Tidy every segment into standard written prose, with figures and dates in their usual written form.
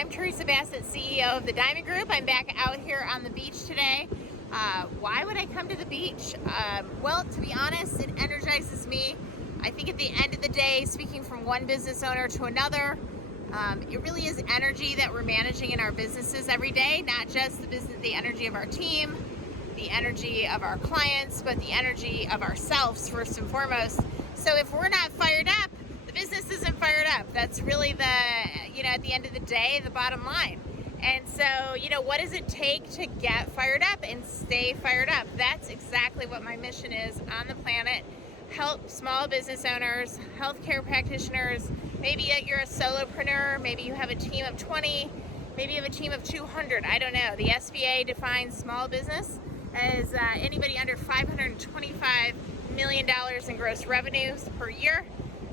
I'm Teresa Bassett, CEO of the Diamond Group. I'm back out here on the beach today. Why would I come to the beach? Well, to be honest, it energizes me. I think at the end of the day, speaking from one business owner to another, it really is energy that we're managing in our businesses every day, not just the energy of our team, the energy of our clients, but the energy of ourselves first and foremost. So if we're not fired up, the business isn't fired up. That's really at the end of the day, the bottom line. And so, what does it take to get fired up and stay fired up? That's exactly what my mission is on the planet. Help small business owners, healthcare practitioners. Maybe you're a solopreneur, maybe you have a team of 20, maybe you have a team of 200, I don't know. The SBA defines small business as anybody under $525 million in gross revenues per year.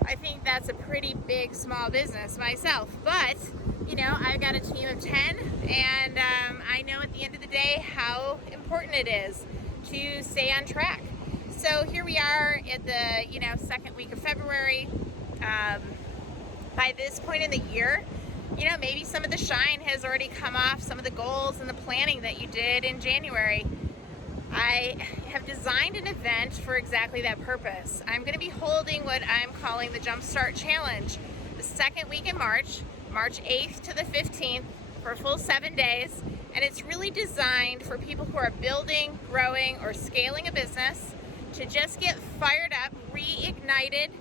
I think that's a pretty big small business myself, but I've got a team of 10, and I know at the end of the day how important it is to stay on track. So here we are at the second week of February. By this point in the year, maybe some of the shine has already come off some of the goals and the planning that you did in January. I have designed an event for exactly that purpose. I'm going to be holding what I'm calling the Jumpstart Challenge the second week in March 8th to the 15th, for a full 7 days. And it's really designed for people who are building, growing, or scaling a business to just get fired up, reignited,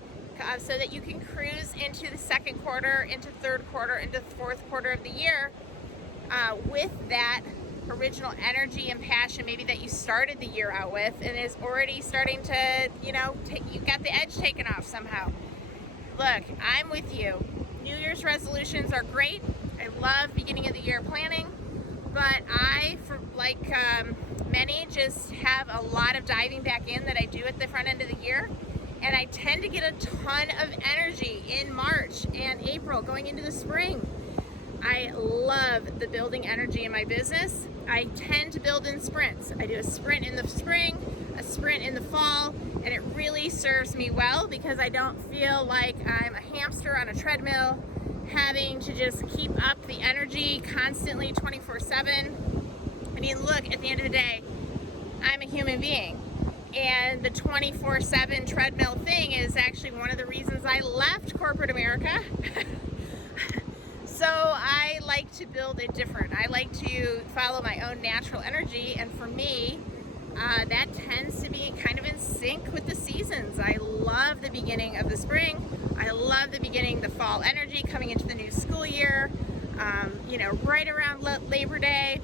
so that you can cruise into the second quarter, into third quarter, into the fourth quarter of the year with that original energy and passion maybe that you started the year out with and is already starting to, you got the edge taken off somehow. Look, I'm with you. New Year's resolutions are great. I love beginning of the year planning, but I, many, just have a lot of diving back in that I do at the front end of the year. And I tend to get a ton of energy in March and April going into the spring. I love the building energy in my business. I tend to build in sprints. I do a sprint in the spring, a sprint in the fall, and it really serves me well because I don't feel like I'm a hamster on a treadmill having to just keep up the energy constantly 24/7. I mean, look, at the end of the day, I'm a human being. And the 24/7 treadmill thing is actually one of the reasons I left corporate America. So I like to build it different. I like to follow my own natural energy. And for me, that tends to be kind of in sync with the seasons. I love the beginning of the spring. I love the beginning, the fall energy coming into the new school year. Right around Labor Day,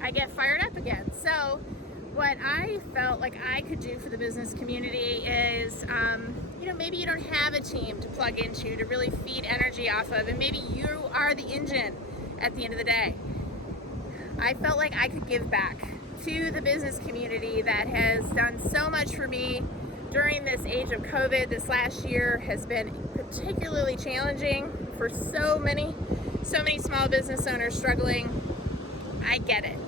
I get fired up again. So what I felt like I could do for the business community is, maybe you don't have a team to plug into to really feed energy off of, and maybe you are the engine at the end of the day. I felt like I could give back to the business community that has done so much for me during this age of COVID. This last year has been particularly challenging for so many small business owners struggling. I get it,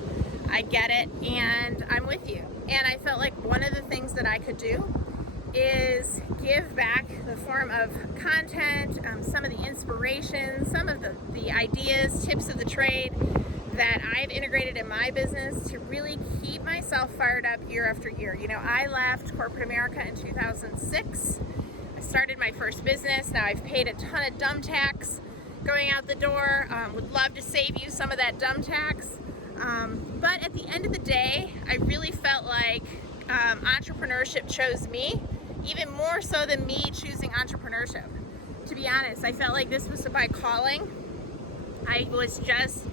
and I'm with you. And I felt like one of the things that I could do is give back the form of content, some of the inspiration, some of the ideas, tips of the trade that I've integrated in my business to really keep myself fired up year after year. I left corporate America in 2006. I started my first business. Now I've paid a ton of dumb tax going out the door. Would love to save you some of that dumb tax. But at the end of the day, I really felt like entrepreneurship chose me, even more so than me choosing entrepreneurship. To be honest, I felt like this was my calling. I was just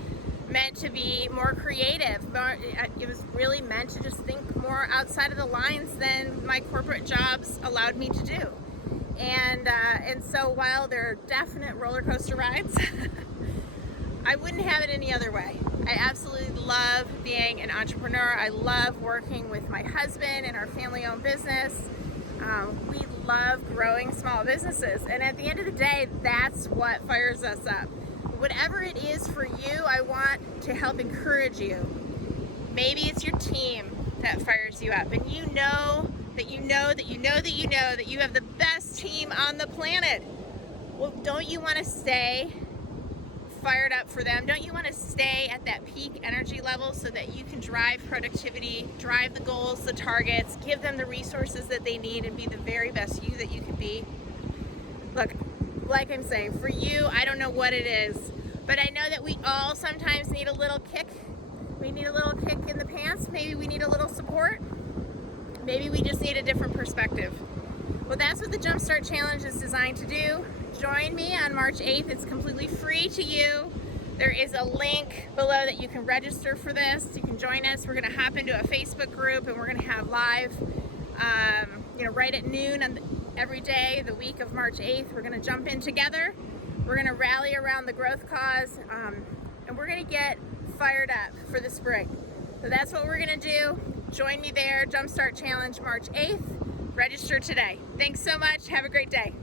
meant to be more creative. It was really meant to just think more outside of the lines than my corporate jobs allowed me to do. And so while there are definite roller coaster rides, I wouldn't have it any other way. I absolutely love being an entrepreneur. I love working with my husband and our family-owned business. We love growing small businesses. And at the end of the day, that's what fires us up. Whatever it is for you, I want to help encourage you. Maybe it's your team that fires you up, and you know that you have the best team on the planet. Well, don't you want to stay fired up for them? Don't you want to stay at that peak energy level so that you can drive productivity, drive the goals, the targets, give them the resources that they need, and be the very best you that you can be? Look, like I'm saying, for you, I don't know what it is, but I know that we all sometimes need a little kick. We need a little kick in the pants. Maybe we need a little support. Maybe we just need a different perspective. Well, that's what the Jumpstart Challenge is designed to do. Join me on March 8th. It's completely free to you. There is a link below that you can register for this. You can join us. We're going to hop into a Facebook group, and we're going to have live, right at noon every day, the week of March 8th. We're going to jump in together. We're going to rally around the growth cause, and we're going to get fired up for the spring. So that's what we're going to do. Join me there. Jumpstart Challenge March 8th. Register today. Thanks so much. Have a great day.